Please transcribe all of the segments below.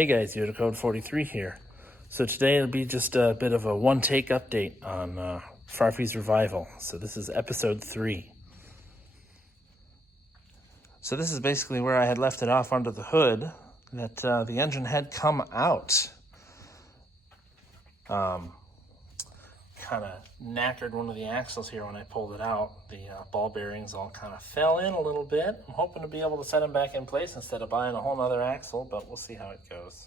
Hey guys, Yoda Code 43 here. So today it'll be just a bit of a one-take update on Farfie's revival. So this is episode 3. So this is basically where I had left it off under the hood, that the engine had come out. Kind of knackered one of the axles here when I pulled it out. The ball bearings all kind of fell in a little bit. I'm hoping to be able to set them back in place instead of buying a whole nother axle, but we'll see how it goes.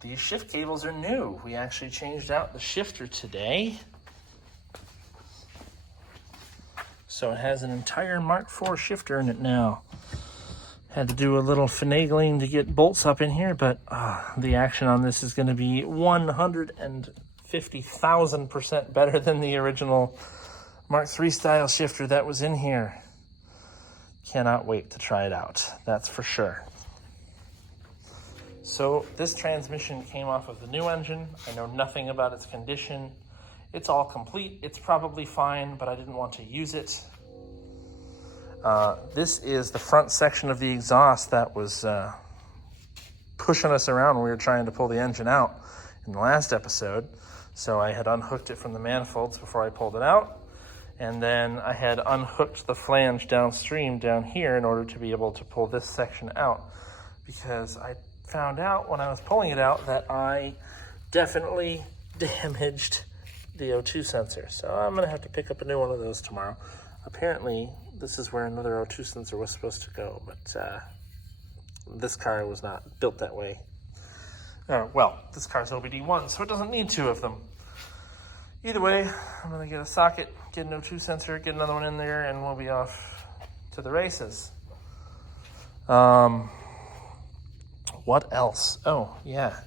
These shift cables are new. We actually changed out the shifter today. So it has an entire Mark IV shifter in it now. Had to do a little finagling to get bolts up in here, but the action on this is going to be 150,000% better than the original Mark III style shifter that was in here. Cannot wait to try it out, that's for sure. So this transmission came off of the new engine. I know nothing about its condition. It's all complete. It's probably fine, but I didn't want to use it. This is the front section of the exhaust that was pushing us around when we were trying to pull the engine out in the last episode. So I had unhooked it from the manifolds before I pulled it out. And then I had unhooked the flange downstream down here in order to be able to pull this section out, because I found out when I was pulling it out that I definitely damaged the O2 sensor. So I'm gonna have to pick up a new one of those tomorrow. Apparently this is where another O2 sensor was supposed to go, but this car was not built that way. Well, this car's OBD1, so it doesn't need 2 of them. Either way, I'm gonna get a socket, get an O2 sensor, get another one in there, and we'll be off to the races. What else? Oh, yeah.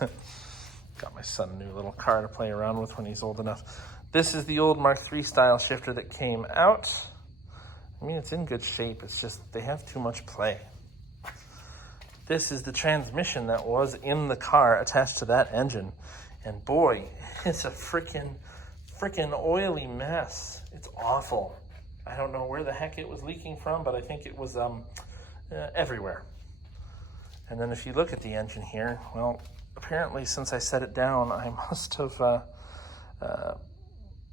Got my son a new little car to play around with when he's old enough. This is the old Mark III style shifter that came out. I mean, it's in good shape. It's just they have too much play. This is the transmission that was in the car attached to that engine. And boy, it's a freaking oily mess. It's awful. I don't know where the heck it was leaking from, but I think it was everywhere. And then if you look at the engine here, well, apparently since I set it down, I must have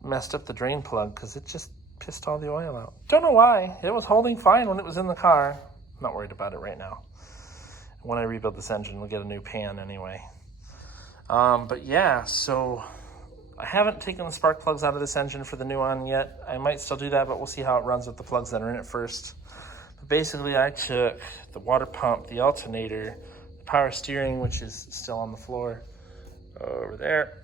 messed up the drain plug, because it just pissed all the oil out. Don't know why. It was holding fine when it was in the car. I'm not worried about it right now. When I rebuild this engine, we'll get a new pan anyway. But yeah, so I haven't taken the spark plugs out of this engine for the new one yet. I might still do that, but we'll see how it runs with the plugs that are in it first. But basically, I took the water pump, the alternator, the power steering, which is still on the floor over there,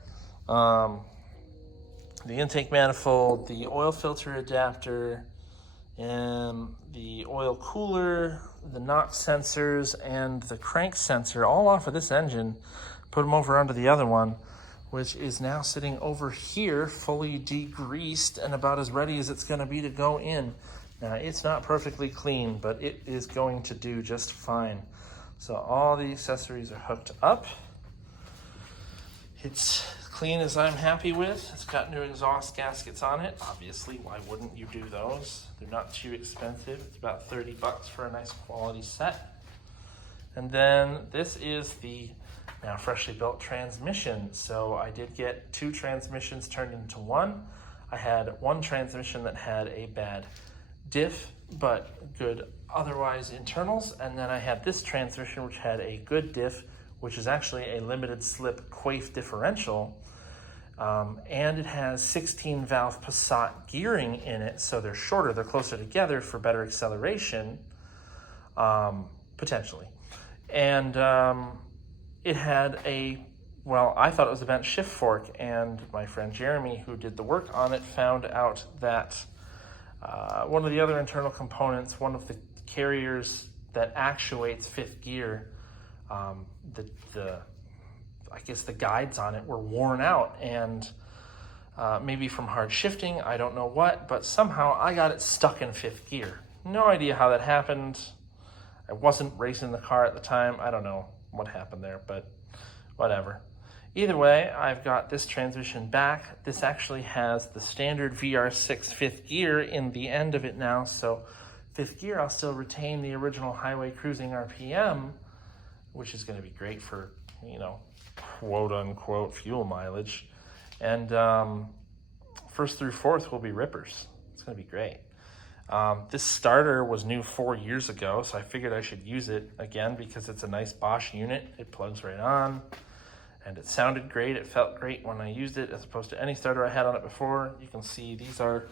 the intake manifold, the oil filter adapter, and the oil cooler, the NOx sensors, and the crank sensor, all off of this engine. Put them over onto the other one, which is now sitting over here, fully degreased and about as ready as it's going to be to go in. Now, it's not perfectly clean, but it is going to do just fine. So all the accessories are hooked up. It's clean as I'm happy with. It's got new exhaust gaskets on it. Obviously, why wouldn't you do those? They're not too expensive. It's about $30 for a nice quality set. And then this is the now freshly built transmission. So I did get 2 transmissions turned into one. I had one transmission that had a bad diff, but good otherwise internals. And then I had this transmission which had a good diff, which is actually a limited slip Quaife differential. And it has 16 valve Passat gearing in it, so they're shorter, they're closer together for better acceleration, potentially. And it had I thought it was a bent shift fork, and my friend Jeremy, who did the work on it, found out that one of the other internal components, one of the carriers that actuates 5th gear, I guess the guides on it were worn out, and maybe from hard shifting, I don't know what, but somehow I got it stuck in 5th gear. No idea how that happened. I wasn't racing the car at the time. I don't know what happened there, but whatever. Either way, I've got this transmission back. This actually has the standard VR6 5th gear in the end of it now, so 5th gear, I'll still retain the original highway cruising RPM, which is going to be great for, you know, quote unquote fuel mileage. And first through fourth will be rippers. It's going to be great. This starter was new 4 years ago, so I figured I should use it again because it's a nice Bosch unit. It plugs right on, and it sounded great. It felt great when I used it as opposed to any starter I had on it before. You can see these are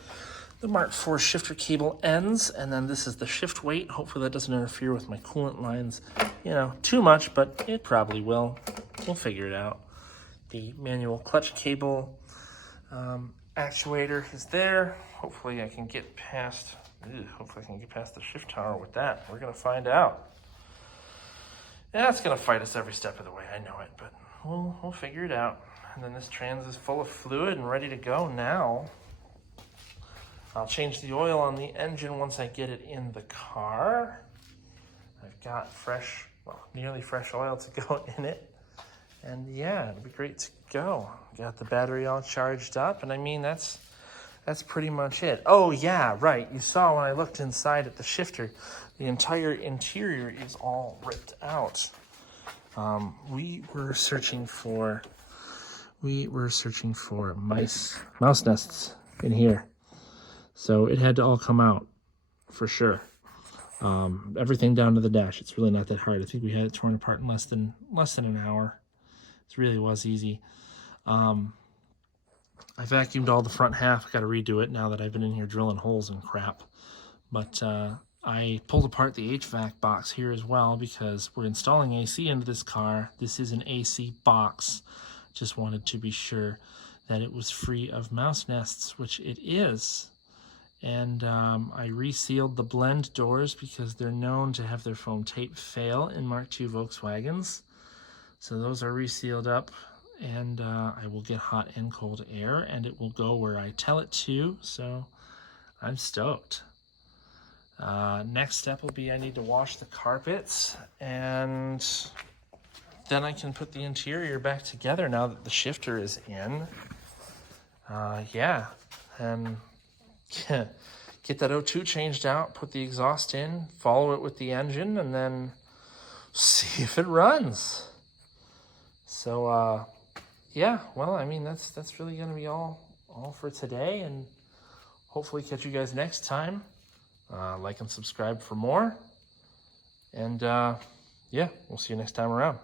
the Mark IV shifter cable ends, and then this is the shift weight. Hopefully that doesn't interfere with my coolant lines, you know, too much, but it probably will. We'll figure it out. The manual clutch cable actuator is there. Hopefully I can get past the shift tower with that. We're gonna find out. Yeah, it's gonna fight us every step of the way, I know it, but we'll figure it out. And then this trans is full of fluid and ready to go now. I'll change the oil on the engine once I get it in the car. I've got fresh, well, nearly fresh oil to go in it. And yeah, it'll be great to go. Got the battery all charged up, and I mean, that's pretty much it. Oh yeah, right. You saw when I looked inside at the shifter, the entire interior is all ripped out. We were searching for mouse nests in here. So it had to all come out for sure. Everything down to the dash. It's really not that hard. I think we had it torn apart in less than an hour. It really was easy. I vacuumed all the front half. I got to redo it now that I've been in here drilling holes and crap. But I pulled apart the HVAC box here as well because we're installing AC into this car. This is an AC box. Just wanted to be sure that it was free of mouse nests, which it is. And I resealed the blend doors because they're known to have their foam tape fail in Mark II Volkswagens. So those are resealed up, and I will get hot and cold air, and it will go where I tell it to, so I'm stoked. Next step will be I need to wash the carpets, and then I can put the interior back together now that the shifter is in. Yeah, and get that O2 changed out, put the exhaust in, follow it with the engine, and then see if it runs. So, yeah, well, I mean, that's really going to be all for today, and hopefully catch you guys next time. Like and subscribe for more, and yeah, we'll see you next time around.